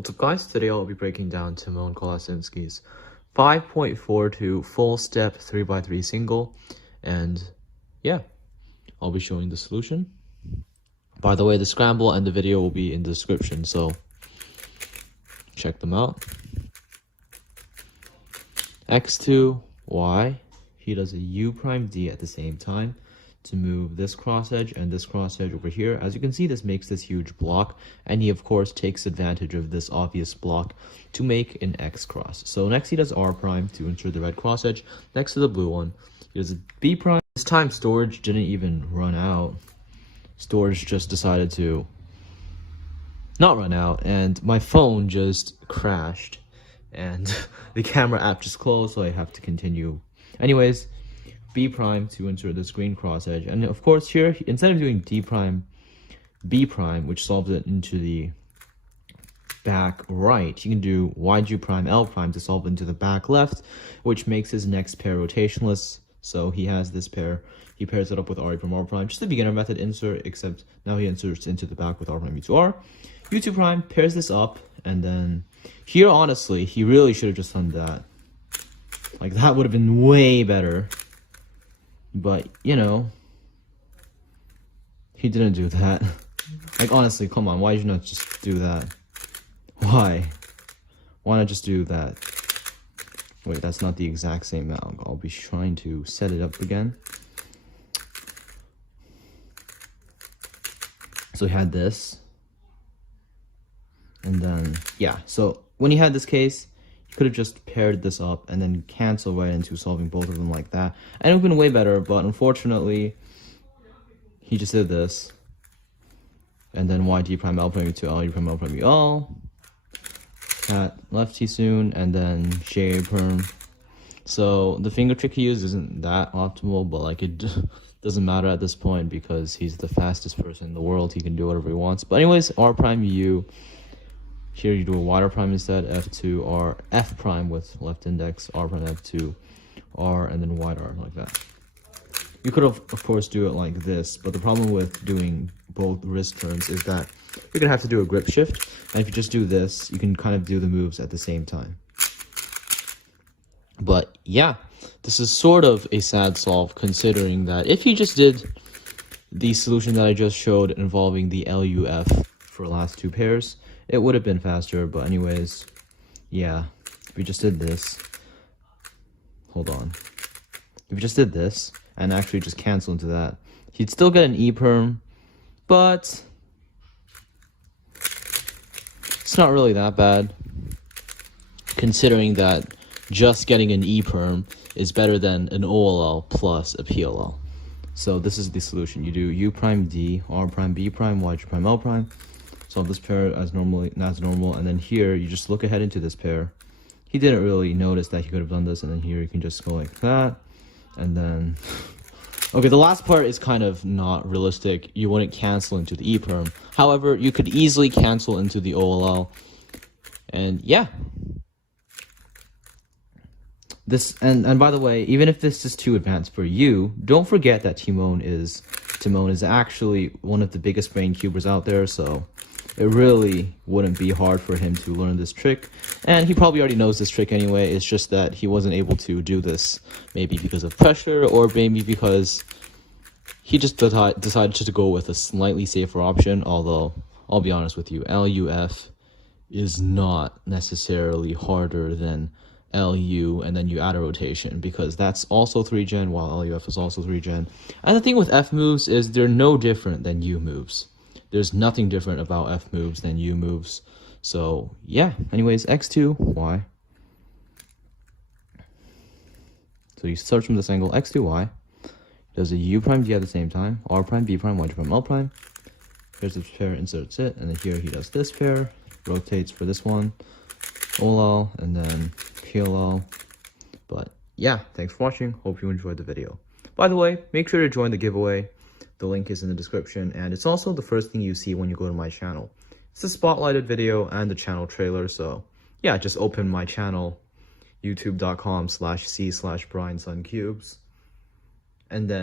What's up guys, today I'll be breaking down Tymon Kolasiński's 5.42 full step 3x3 single, and yeah, I'll be showing the solution. By the way, the scramble and the video will be in the description, so check them out. X2, Y, he does a U prime D at the same time to move this cross edge and this cross edge over here. As you can see, this makes this huge block, and he of course takes advantage of this obvious block to make an X cross. So next he does R prime to insert the red cross edge next to the blue one. He does a B prime. This time storage didn't even run out. Storage just decided to not run out, and my phone just crashed and the camera app just closed, so I have to continue. Anyways, B prime to insert this green cross edge, and of course here, instead of doing D prime, B prime, which solves it into the back right, you can do YG prime, L prime to solve it into the back left, which makes his next pair rotationless. So he has this pair, he pairs it up with RE prime, R prime, just the beginner method insert, except now he inserts into the back with R prime, U2R. U2 prime pairs this up, and then here, honestly, he really should have just done that. Like, that would have been way better. But, you know, he didn't do that. Like, honestly, come on, why did you not just do that? Why? Why not just do that? Wait, that's not the exact same mount. I'll be trying to set it up again. So he had this. And then, yeah, so when he had this case, you could have just paired this up and then cancel right into solving both of them like that. And it would have been way better, but unfortunately, he just did this. And then YD prime L prime to L, U prime L prime U L. Cat left T soon, and then J perm. So the finger trick he used isn't that optimal, but like it doesn't matter at this point because he's the fastest person in the world. He can do whatever he wants. But anyways, R prime U. Here you do a wider prime instead, F2, R, F prime with left index, R prime, F2, R, and then wide R, like that. You could, of course, do it like this, but the problem with doing both wrist turns is that you're going to have to do a grip shift, and if you just do this, you can kind of do the moves at the same time. But, yeah, this is sort of a sad solve, considering that if you just did the solution that I just showed involving the LUF for last two pairs, it would have been faster, but anyways, yeah, if we just did this, hold on, if we just did this, and actually just cancel into that, he'd still get an E perm, but it's not really that bad, considering that just getting an E perm is better than an OLL plus a PLL. So this is the solution. You do U prime D, R prime, B prime, YG prime, L prime, solve this pair as normal, and then here you just look ahead into this pair. He didn't really notice that he could have done this, and then here you can just go like that, and then okay, the last part is kind of not realistic. You wouldn't cancel into the E perm. However, you could easily cancel into the OLL, and yeah. This and by the way, even if this is too advanced for you, don't forget that Tymon is actually one of the biggest brain cubers out there, so it really wouldn't be hard for him to learn this trick. And he probably already knows this trick anyway. It's just that he wasn't able to do this, maybe because of pressure, or maybe because he just decided to go with a slightly safer option. Although, I'll be honest with you, LUF is not necessarily harder than LU, and then you add a rotation, because that's also 3 gen, while LUF is also 3 gen. And the thing with F moves is they're no different than U moves. There's nothing different about F moves than U moves. So, yeah. Anyways, X2, Y. So you start from this angle, X2, Y. Does a U prime D at the same time. R prime, B prime, Y prime, L prime. Here's this pair, inserts it. And then here he does this pair. Rotates for this one. OLL, and then PLL. But, yeah. Thanks for watching. Hope you enjoyed the video. By the way, make sure to join the giveaway. The link is in the description, and it's also the first thing you see when you go to my channel. It's a spotlighted video and the channel trailer, so yeah, just open my channel, youtube.com/c/BrianSunCubes, and then